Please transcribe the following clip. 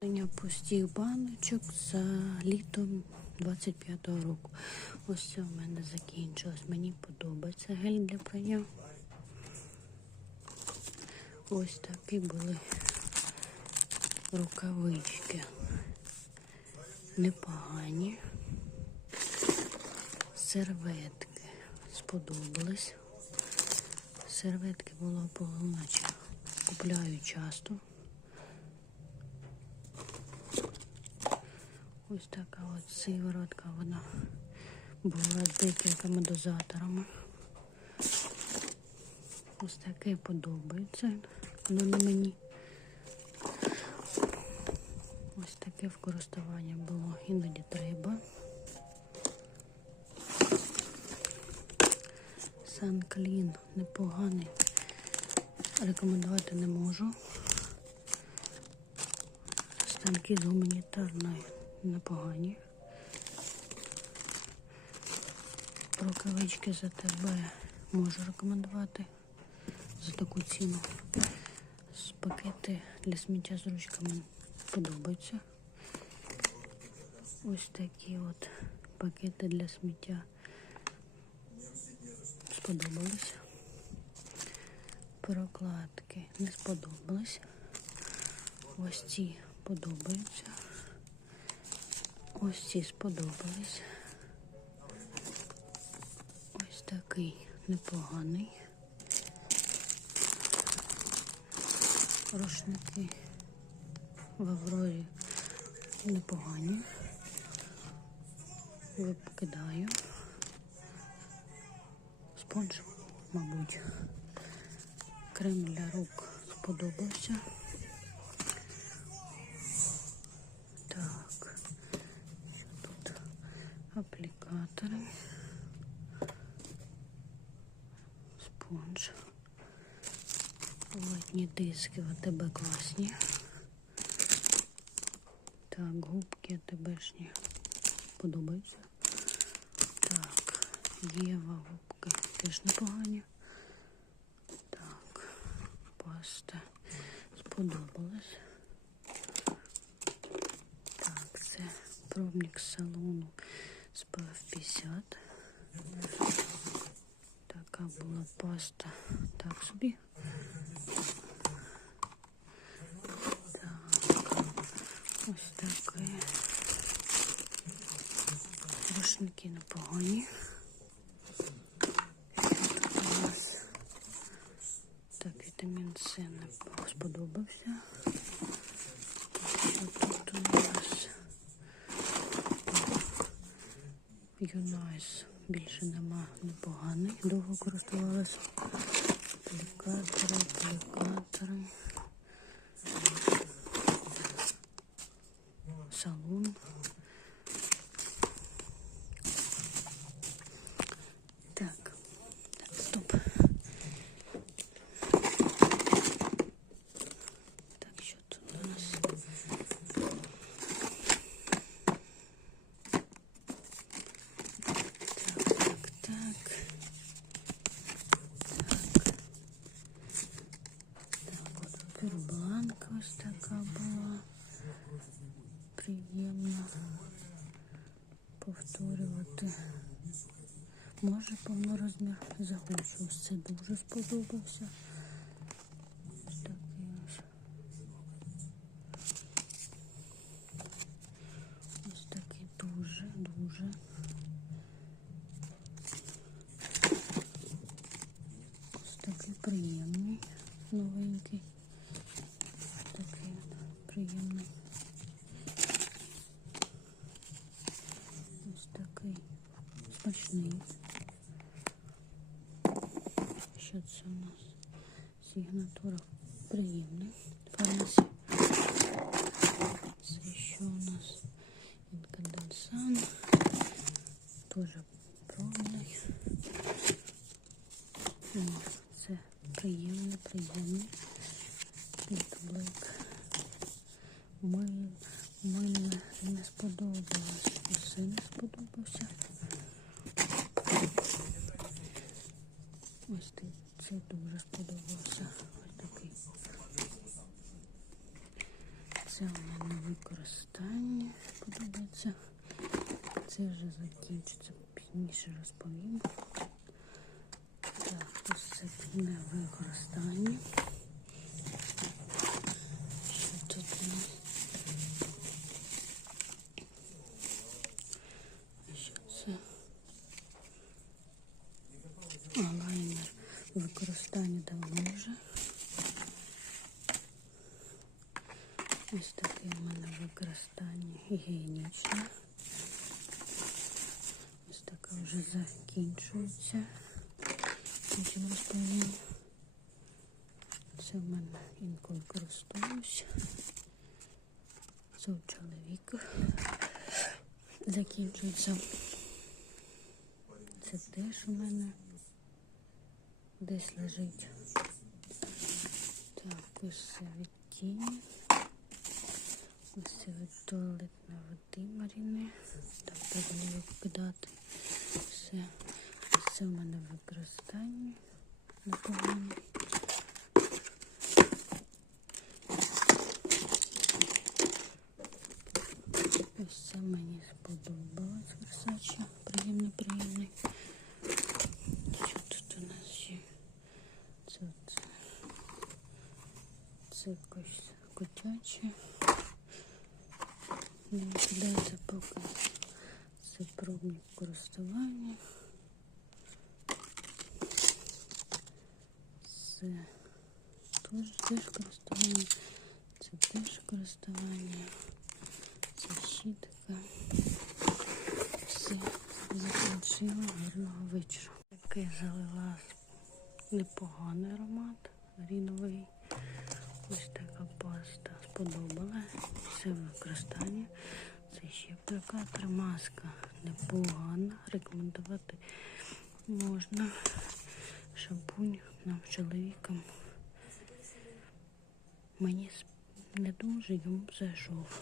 Поповнення пустих баночок за літом 25-го року. Ось це в мене закінчилось. Мені подобається гель для прання. Ось такі були рукавички. Непогані. Серветки сподобались. Серветки було наче купляю часто. Ось така от сиворотка, вона була з декількома дозаторами. Ось таке подобається. Воно на мені. Ось таке в користуванні було іноді треба. Санклін непоганий. Рекомендувати не можу. Станки з гуманітарної непогані. Рукавички за тебе можу рекомендувати за таку ціну. З пакети для сміття з ручками подобаються. Ось такі от пакети для сміття сподобались. Прокладки не сподобались. Ось ці подобаються. Ось ці сподобались. Ось такий непоганий. Рушники в Аврорі непогані. Викидаю. Спонж, мабуть. Крем для рук сподобався. Так, тут аплікатори, спонж, ватні диски АТБ класні. Так, губки АТБшні подобаються. Так, Єва губки теж непогані. Так, паста сподобалась. Так, це пробник салону з ПФ-50. Така була паста. Так собі. Так, ось таке. Рушники у нас так, вітамін С не сподобався. Що тут у нас? Юнайс більше нема непоганих, Довго користувалася. Аплікатори, аплікатори. Салон. Так, так, стоп. Так, що тут у нас? Так, так, так. Так. Так, пюрбланка ось така була. Приємно повторювати. Може повнорозмір загушу. Це дуже сподобався. Ось такий ось. Ось такий дуже, дуже. Ось такий приємний, новенький. Такий от приємний. Ось такий смачний. Що це у нас? Сигнатура приємний. Фармасі. Це що у нас? Інканденсан. Тоже пробний. Це приємний, приємний. Блик. Миль, мильне не сподобалось. Усе не сподобався. Ось ти- це дуже сподобався. Ось такий. Це у мене використання подобається. Це вже закінчиться пізніше розповім. Так, ось це не використання. Що тут у нас? Що це? А, лайнер використання давно вже. Ось таке в мене використання гігієнічне. Ось така вже закінчується. Це в мене інколи користуюсь. Це у чоловіка. Закінчується. Це теж у мене десь лежить. Так, ось це від Ось туалетної води Маріни. Так, треба не викидати. Все. Це в мене використання непогано. Ось це мені сподобалось Версачі. Приємно, приємний. Що тут у нас ще? Це, це, це якось котяче. Не поки. Це пробник користування. Це теж, теж користування. Це теж користування. Це щітка. Все, закінчила. Гарного вечора. Такий залила непоганий аромат ріновий. Ось така паста сподобала. Це використання. Це ще така тримаска непогана. Рекомендувати можна. Шампунь нам чоловікам. Мені не дуже йому зайшов.